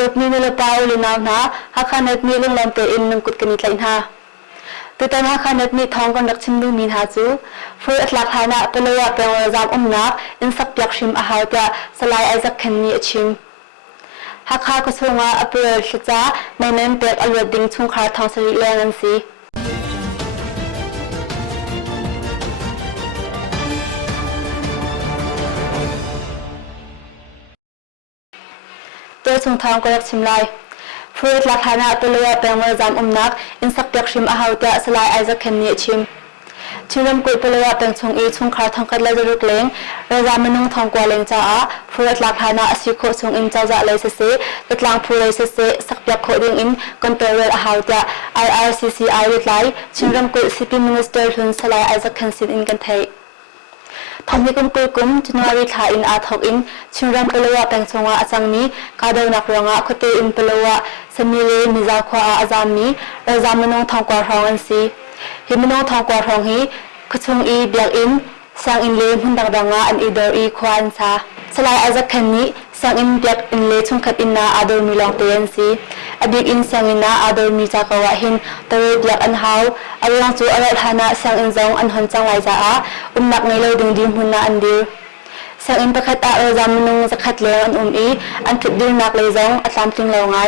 ดดมีนลปาวลินาวนาHakhaNet Mayลงลำเตอินนึงกุดกันนิดไลน์ฮะตัวแต่HakhaNet Mayท้องกันดักชิมดูมีหาจูฟูอัตลักฐานะเปลวะเป็นวจามนักอินสักยักชิมอาหารจะสลายไอซักขันนี้ชิมHakhaก็ส่งว่าอัปเดตสิจ้าไม่เน้นเปิดอารมณ์ดิ่งชุ่มขาทองสริแรงนั่นสิตัวส่งทองก็รักชิมไลฟูดลักษณะตัวเลือกเป็นวจามนักอินสักยักชิมอาหารจะสลายไอซักขันนี้ชิมชิมกุยเปลือกเป็นชงอีชงขาทองกัดเลยรุกเล้งเรือมนุงทองกว่าเล้งจ้าฟูดลักษณะสิโคชงอินจ้าจะเลยเสียตัดลางฟูเลยเสียสักยักโคดิ่งอินกันตัวเรืออาหารจะ IRCCI รุดไลชิมกุยซีพีมินิสเตอร์ทุนสลายไอซักขันสินอินกันไทยทำให้กุมกุยกุมจันวารีถ่ายอินอาทอกอินชิมเปลือกเป็นชงว่าอาจังมีกาเดนักรองคตีอินเปลือกสมิเลมิจาควาอาจามีเรือมนุงทองกว่าทองอันซีฮิมโนทองกว่าทองฮีกชงอีเบียกอินสังอินเลหุ่นดังอันอีเดอร์อีควานซาสลายอาจักขันนี้สังอินเบียกอินเลชงขัดอินนาอาดอร์มีลองเตียนซีอดีตอินสังอินนาอาดอร์มีจากว่าหินตัวเบียกอันฮาวอลังจูอรัฐานะสังอินจงอันหอนจังไลจ้านักในเราดึงดิมหุ่นนาอันดีสังอินประคัตอาจามนุงจะขัดเลวอันอีอันผิดดินักเลยจงอัตลามจึงเลวไง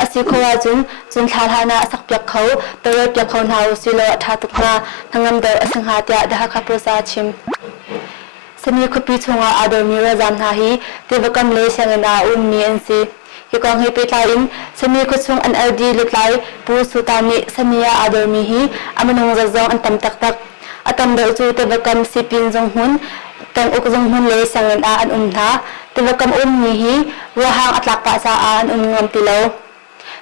อาศัยขวาจุนทาธานะสักเปียกเขาตัวเปียกเขาหนาวสิโลทาตุกนาทั้งงามเดอสังหาตยาเดฮักโพสาชิมสมีคุปีชงอาดอมีระจำนาฮีเทวกรรมเลเซงนามีเอ็นซีฮิกองฮิปิตาอินสมีคุชงอันดีลุตไลปูสุตามิสมีอาดอมีฮีอามนงจะจงอันตัมตักอัตมเดอจูเทวกรรมสิปินจงหุนแต่งอุกจงหุนเลเซงนาอันนาเทวกรรมมีฮีวะหางอัตลักปะซาอันงามติโล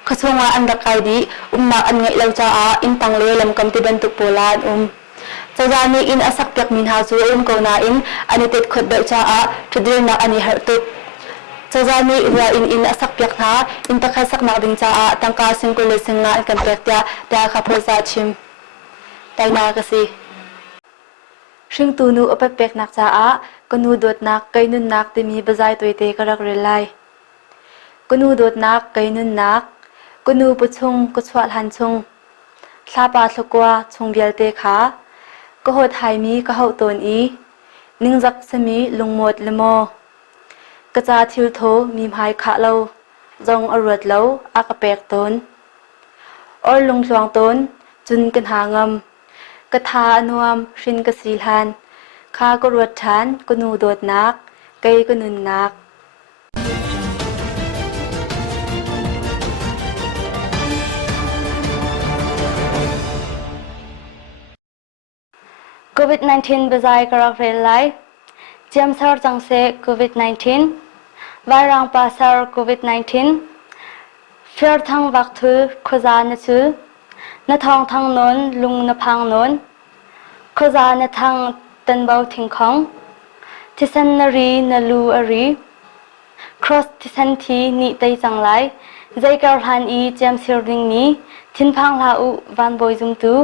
ขสงว่าอันดักไอดีนักอันไงเราจะอินตังเลลำกำติบันตุโปลานจะจานีอินอาศักยักมินหาจูก็นาอินอันนี้ติดขดเดจะจุดเดียนักอันนี้หัดตุจะจานีว่าอินอาศักยักนาอินตะขัดสักนักดิงจะตั้งการสิงกุลสิงงานกันเปียกจะได้ขับโพสาชิมได้นากสิซึ่งตูนูอภิเปียกนักจะก็นูโดดนักไกนุนนักที่มีบะใจตัวเตกรักเรลัยก็นูโดดนักไกนุนนักกุนูปุชงกุชวัดหันชงลาปาสกว่าชงเบียลเตขาก็หดหายมีก็เฮาตนอีนิ่งจักสมีลงหมดละโมกระจาทิวโทมีหายขะเราจงอรวดเราอากระแปกตนอลงสวงตนจุนกันหางำกระทาอนวมชินกสีลานข้ากรวดฐานกุนูโดดนักไกกุนุนนักCOVID-19 บจายกรักเรลัยเจียมสารจังเซ COVID-19 วารังปาสาร COVID-19 เฟียร์ทั้งวักถือขจานชื่อนทองทั้งนนลุงนพังนนขจานทั้งตันเบาทิ้งของทิสันนรีนลูอรีครอสทิสันทีนิไตจังไลใจกระหันอีเจียมเสียริงนี้ทิ้นพังลาอุวันบอยจุมตู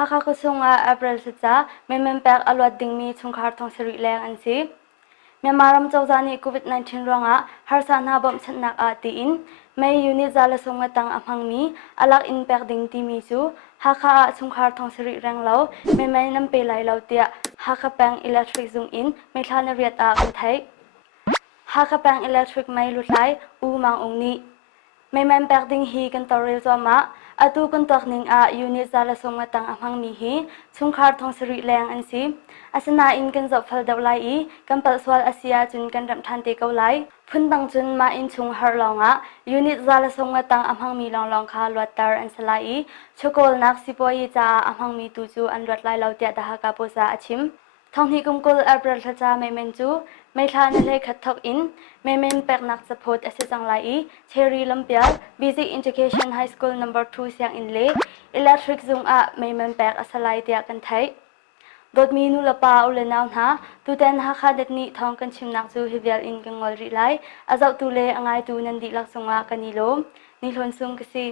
Hakha ko sunga April sa may mempak alwad ding mi chung kharthong seri leng an si me maram chawzani COVID-19 ronga harsa na bom chatnak a ti in may unit zala sunga tang amhang mi alak impact ding ti mi chu Hakha chung kharthong seri reng lo may nam pe lai lo tia Hakha pang electric zung in may thana riat a kan thai Hakha pang electric may lutlai u mang ong ni may mempak ding hi kan toril zoma atu kan tokning a unit zala songa tang amhang mi hi chungkhar thong sri leng an si asana in kan zop phal dawlai I kan palswal asia chun kan ram than te kaulai phun bang chun ma in chung har longa unit zala songa tang amhang mi long long kha lwatar an salai chokol nak sipoi cha amhang mi tu chu an rat lai lau tia da ka posa achim thong hi kumkul april tha mai men chu mai thana le khat thok in mai men pek nak support ase changlai I cherry lampial busy education high school number 2 siang in le electric zung a mai men pek asalai tia kan thai dot mi nu la pa ule naw na tu ten HakhaNet ni Thawngchimnak chu hivial in kangol ri lai azau tu le angai tu nan di lak sunga kanilo ni hlon sung kasi